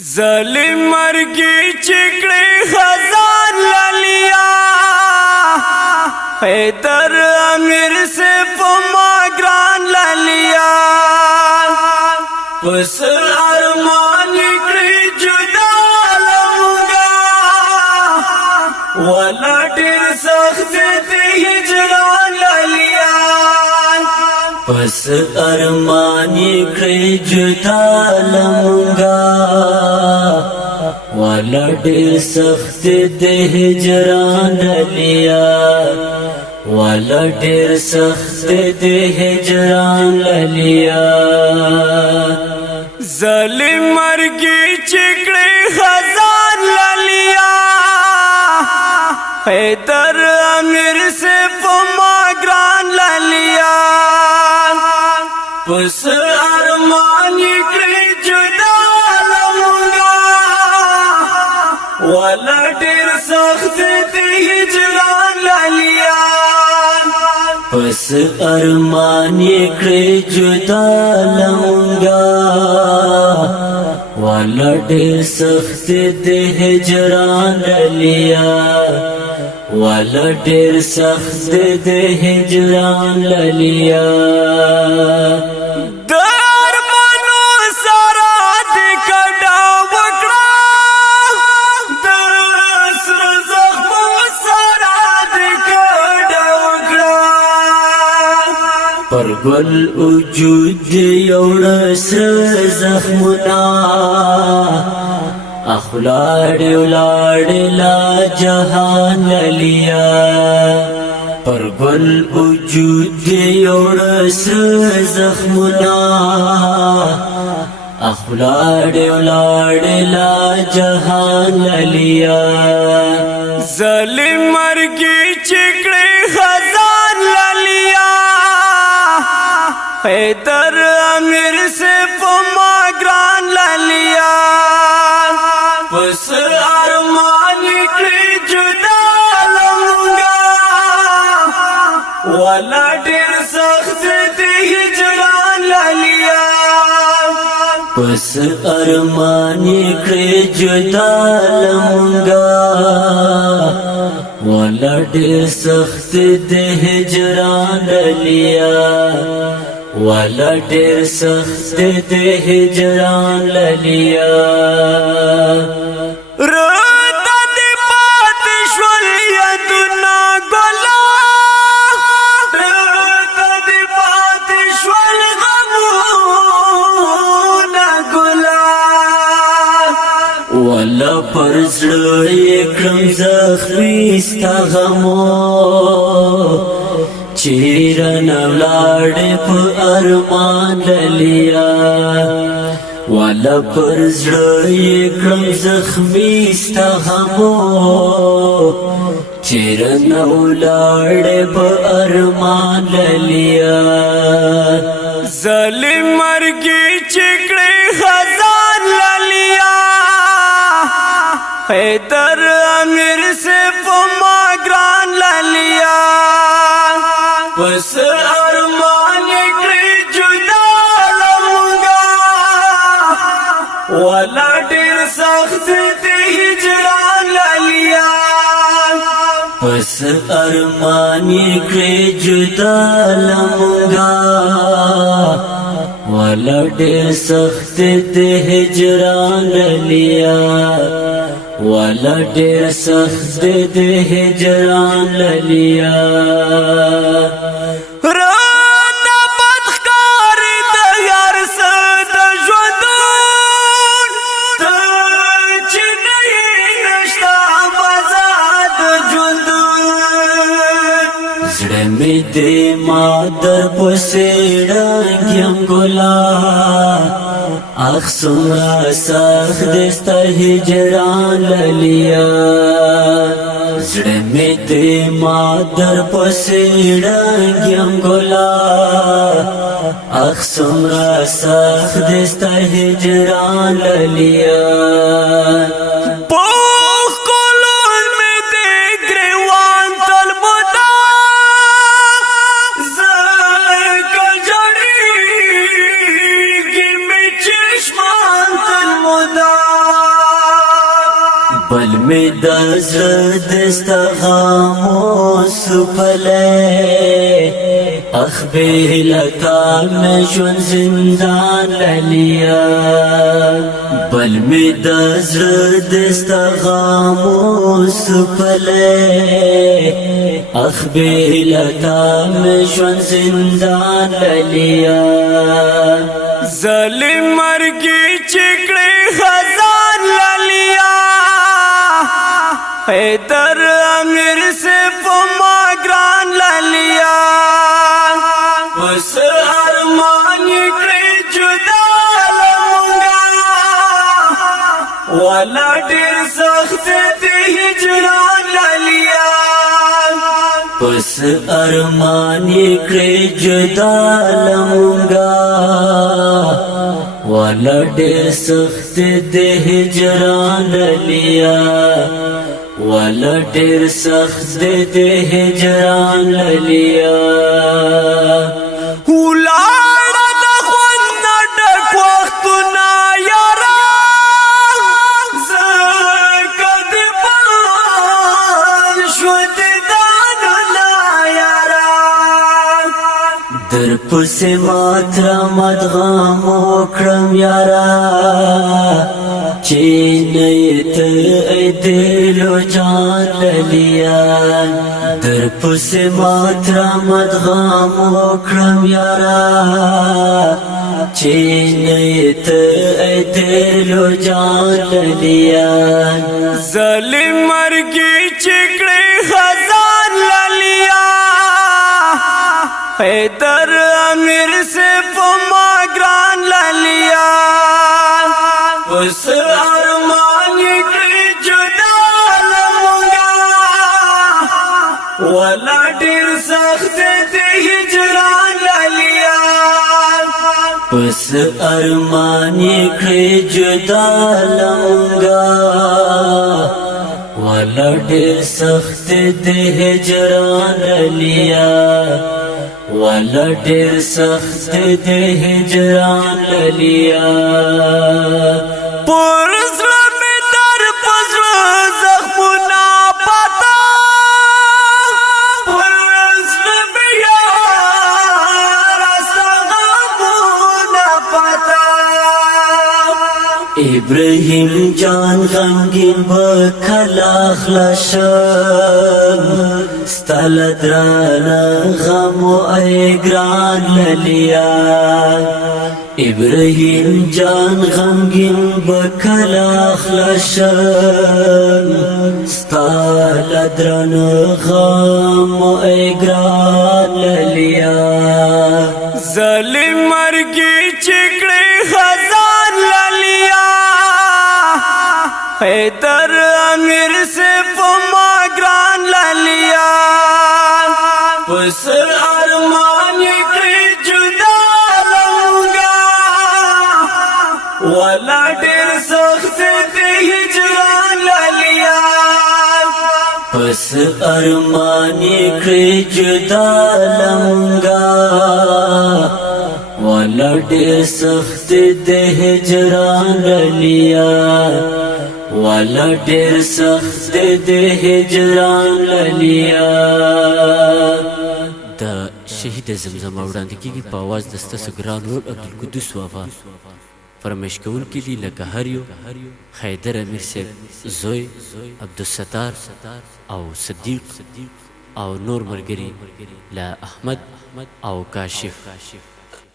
ظالم مرگی چکڑی خزان للیا حیدر امیر سے پما گران للیا پس ارمان کڑی جدا لمگا والا دیر سخت دی ہجران للیا پس ارمان کڑی جدا لمگا والا ډیر سخت د هجران لیا والا ډیر سخت د هجران لیا ظالم مرګي چکړې خزان لیا حیدر امیر سے پما گران لیا پس ارمان کړې جدا والا ډیر سخت دی هجران لیا پس ارمان کړې جدا لمونگا والا ډیر سخت دی هجران لیا والا ډیر سخت دی هجران لیا پر گل وجود یوڑ سر زخمنا اخلاڑ ولاڑ لا جہان لیا پر گل وجود یوڑ سر زخمنا اخلاڑ ولاڑ لا جہان لیا ظالم مرگی چکڑی خزان لیا حیدر امیر سے پما گران لیا پس ارمان کړې جدا لمونگا والا ډیر سخت دی هجران لیا پس ارمان کړې جدا لمونگا والا ډیر سخت دی هجران لیا والا ډیر سخت دی هجران لیا رتا دی پات شول یدنا ګلا رتا دی پات شول غمونا ګلا والا پرزړې کړم زخمی ستا غمو چیرن ولاړ په ارمان لیا والا پر زړه کړم زخمی ستا غمو چیرن ولاړ په ارمان لیا ظالم مرګي چکړې خزان لیا حیدر امیر سے پما گران لیا پس ارمان کړې جدا لمونگا والا ډیر سخت دی هجران لیا پس ارمان کړې جدا لمونگا والا ډیر سخت دی هجران لیا والا ډیر سخت دی هجران لیا رانا بدخاری د یار سد ژوندون ته چې نه نشتا آزاد ژوندون زړه مې د مادر پسې ډنګ ګلا اخ سمرا سخت دستا هجران لیا زړه مې د مادر پسې ډنګ ګلا اخ سمرا سخت دستا هجران لیا چشمان تل مدام بل می دزر دست خاموس پلے اخبی لتا میں جون زندان للیا بل می دزر دست خاموس پلے اخبی لتا میں جون زندان للیا ظالم مرگی چکڑی خزان للیا حیدر امیر سے پما گران للیا بس ارمان کڑی جدا لمونگا والا دیر سخت دی ہجران للیا بس ارمان کڑی جدا لمونگا والا ډېر سخت د هجران لیا والا ډېر سخت د هجران لیا ولاړه د خوند ډک وختونه یاره زکه د پال شو د دانونه یاره در پسې مات رامد غم وکړم یاره چې نه یې ته ای دلو جان للیا در پسې مات رامد غم وکړم یاره چې نه یې ته ای دلو جان للیا ظالم مرګي چکړې خزان للیا حیدر امیر سے پما گران للیا بس ارمان کړي جدا لمونگا والا ډیر سخت دی هجران للیا پس ارمان کړي جدا لمونگا والا ډیر سخت دی هجران للیا والا ډیر سخت دی هجران للیا پر زړه مې در پزړه زخمونه پاته پر زړه مې یاره ستا غمونه پاته ابراهیم جان غمگین بکلا خلاشم ستال درانا غمو ای گران للیا ابراهیم جان غمگین بکلا خلاشم ستال درانا غمو ای گران للیا ظالم مرګي چکړې خزان للیا حیدر امیر سے پما گران للیا پس ارمان کړي جدا لمونگا والا ډېر سخت دی هجران للیا پس ارمان کړي جدا لمونگا والا ډېر سخت دی هجران للیا والا ډېر سخت دی هجران للیا د شهید زمزم وړاندې کیږي په आवाज د ستاسو ګران ورور عبدالقدوس وفا فرمایش کوونکي دي لکه هر یو حیدر امیر صاحب زوی عبدالستار او صدیق او نور ملګري له احمد او کاشف